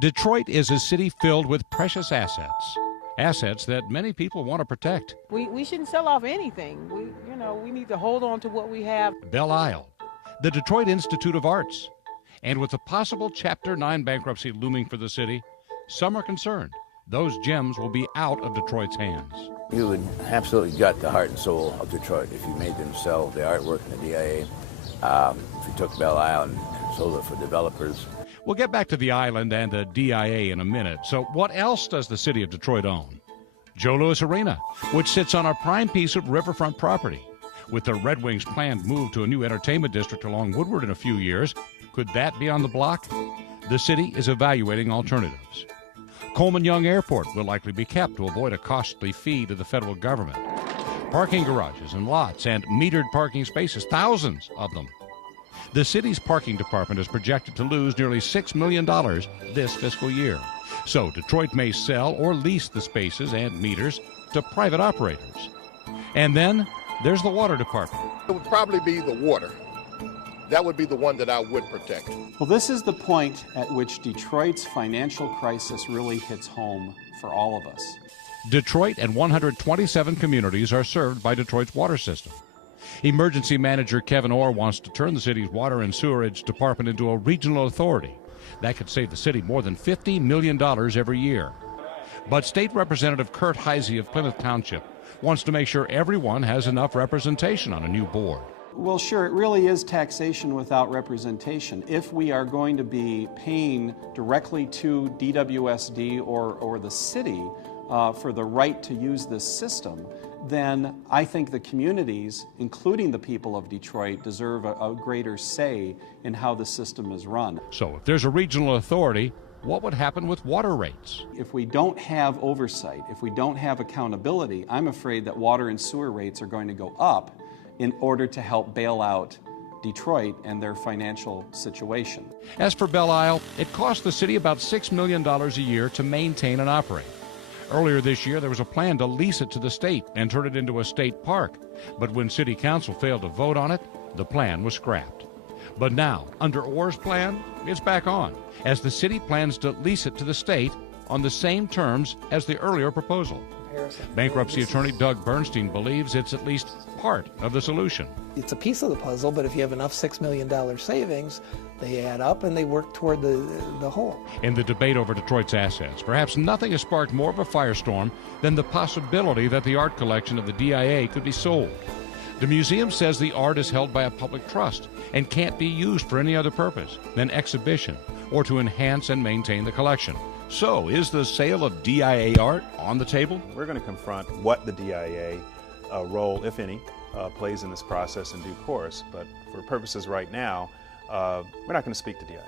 Detroit is a city filled with precious assets. Assets that many people want to protect. We shouldn't sell off anything. We need to hold on to what we have. Belle Isle, the Detroit Institute of Arts. And with a possible Chapter 9 bankruptcy looming for the city, some are concerned those gems will be out of Detroit's hands. You would absolutely gut the heart and soul of Detroit if you made them sell the artwork in the DIA. If you took Belle Isle and sold it for developers. We'll get back to the island and the DIA in a minute. So what else does the city of Detroit own? Joe Louis Arena, which sits on a prime piece of riverfront property. With the Red Wings' planned move to a new entertainment district along Woodward in a few years, could that be on the block? The city is evaluating alternatives. Coleman Young Airport will likely be kept to avoid a costly fee to the federal government. Parking garages and lots and metered parking spaces, thousands of them. The city's parking department is projected to lose nearly $6 million this fiscal year. So Detroit may sell or lease the spaces and meters to private operators. And then there's the water department. It would probably be the water. That would be the one that I would protect. Well, this is the point at which Detroit's financial crisis really hits home for all of us. Detroit and 127 communities are served by Detroit's water system. Emergency Manager Kevin Orr wants to turn the city's water and sewerage department into a regional authority. That could save the city more than $50 million every year. But State Representative Kurt Heisey of Plymouth Township wants to make sure everyone has enough representation on a new board. Well, sure, it really is taxation without representation. If we are going to be paying directly to DWSD or the city for the right to use this system, then I think the communities, including the people of Detroit, deserve a greater say in how the system is run. So if there's a regional authority, what would happen with water rates? If we don't have oversight, if we don't have accountability, I'm afraid that water and sewer rates are going to go up in order to help bail out Detroit and their financial situation. As for Belle Isle, it cost the city about $6 million a year to maintain and operate. Earlier this year, there was a plan to lease it to the state and turn it into a state park. But when City Council failed to vote on it, the plan was scrapped. But now, under Orr's plan, it's back on, as the city plans to lease it to the state on the same terms as the earlier proposal. Bankruptcy attorney Doug Bernstein believes it's at least part of the solution. It's a piece of the puzzle, but if you have enough $6 million savings, they add up and they work toward the whole. In the debate over Detroit's assets, perhaps nothing has sparked more of a firestorm than the possibility that the art collection of the DIA could be sold. The museum says the art is held by a public trust and can't be used for any other purpose than exhibition or to enhance and maintain the collection. So, is the sale of DIA art on the table? We're going to confront what the DIA role, if any, plays in this process in due course. But for purposes right now, we're not going to speak to DIA.